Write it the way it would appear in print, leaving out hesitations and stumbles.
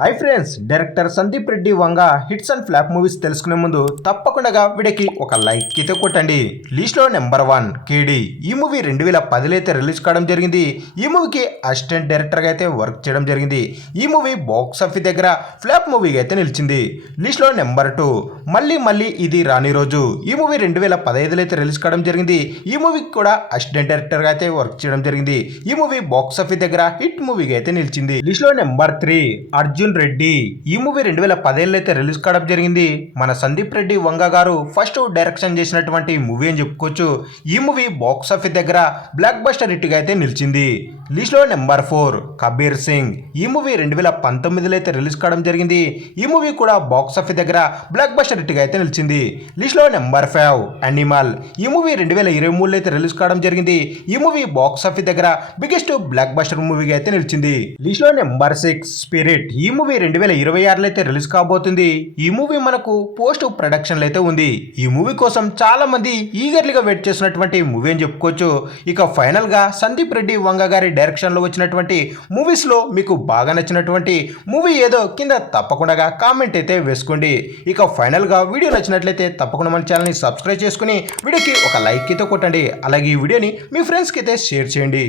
Hi friends, director Sandeep Reddy Vanga hits and flop movies తెలుసుకునే ముందు తప్పకుండా వీడియోకి ఒక లైక్ అయితే కొట్టండి. లిస్ట్లో నెంబర్ 1 కేడి. ఈ మూవీ 2010లో అయితే రిలీజ్ కావడం జరిగింది. ఈ మూవీకి అసిస్టెంట్ డైరెక్టర్గా అయితే వర్క్ చేయడం జరిగింది. ఈ మూవీ బాక్స్ ఆఫీస్ దగ్గర ఫ్లాప్ మూవీగా అయితే నిలిచింది. లిస్ట్లో నెంబర్ 2 మళ్ళీ మళ్ళీ ఇది రాని రోజు. ఈ మూవీ 2015లో అయితే రిలీజ్ కావడం జరిగింది. ఈ మూవీకి కూడా అసిస్టెంట్ డైరెక్టర్గా అయితే వర్క్ చేయడం జరిగింది. ఈ మూవీ బాక్స్ ఆఫీస్ దగ్గర హిట్ మూవీగా అయితే నిలిచింది. లిస్ట్లో నెంబర్ 3 అర్జున్ రెడ్డి. ఈ మూవీ 2010లో అయితే రిలీజ్ కావడం జరిగింది. మన సందీప్ రెడ్డి వంగ గారు ఫస్ట్ డైరెక్షన్ చేసినటువంటి మూవీ అని చెప్పుకోవచ్చు. ఈ మూవీ బాక్స్ ఆఫీస్ దగ్గర బ్లాక్ బస్టర్ హిట్ గా అయితే నిలిచింది. లిస్ట్ లో నెంబర్ 4 కబీర్ సింగ్. ఈ మూవీ 2019లో అయితే రిలీజ్ కావడం జరిగింది. ఈ మూవీ కూడా బాక్స్ ఆఫీస్ దగ్గర బ్లాక్ బస్టర్ హిట్ గా అయితే నిలిచింది. లిస్ట్ లో నెంబర్ 5 అనిమల్. ఈ మూవీ 2023లో అయితే రిలీజ్ కావడం జరిగింది. ఈ మూవీ బాక్స్ ఆఫీస్ దగ్గర బిగ్గెస్ట్ బ్లాక్ బస్టర్ మూవీగా అయితే నిలిచింది. లిస్ట్ లో నెంబర్ 6 స్పిరిట్. ఈ మూవీ 2026లో అయితే రిలీజ్ కాబోతుంది. ఈ మూవీ మనకు పోస్ట్ ప్రొడక్షన్ అయితే ఉంది. ఈ మూవీ కోసం చాలా మంది ఈగర్లీగా వెయిట్ చేస్తున్నటువంటి మూవీ అని చెప్పుకోవచ్చు. ఇక ఫైనల్ గా సందీప్ రెడ్డి వంగ గారి డైరెక్షన్ లో వచ్చినటువంటి మూవీస్ లో మీకు బాగా నచ్చినటువంటి మూవీ ఏదో కింద తప్పకుండా కామెంట్ అయితే వేసుకోండి. ఇక ఫైనల్ గా వీడియో నచ్చినట్లయితే తప్పకుండా మన ఛానల్ ని సబ్స్క్రైబ్ చేసుకుని వీడియోకి ఒక లైక్ అయితే కొట్టండి. అలాగే ఈ వీడియోని మీ ఫ్రెండ్స్ కి అయితే షేర్ చేయండి.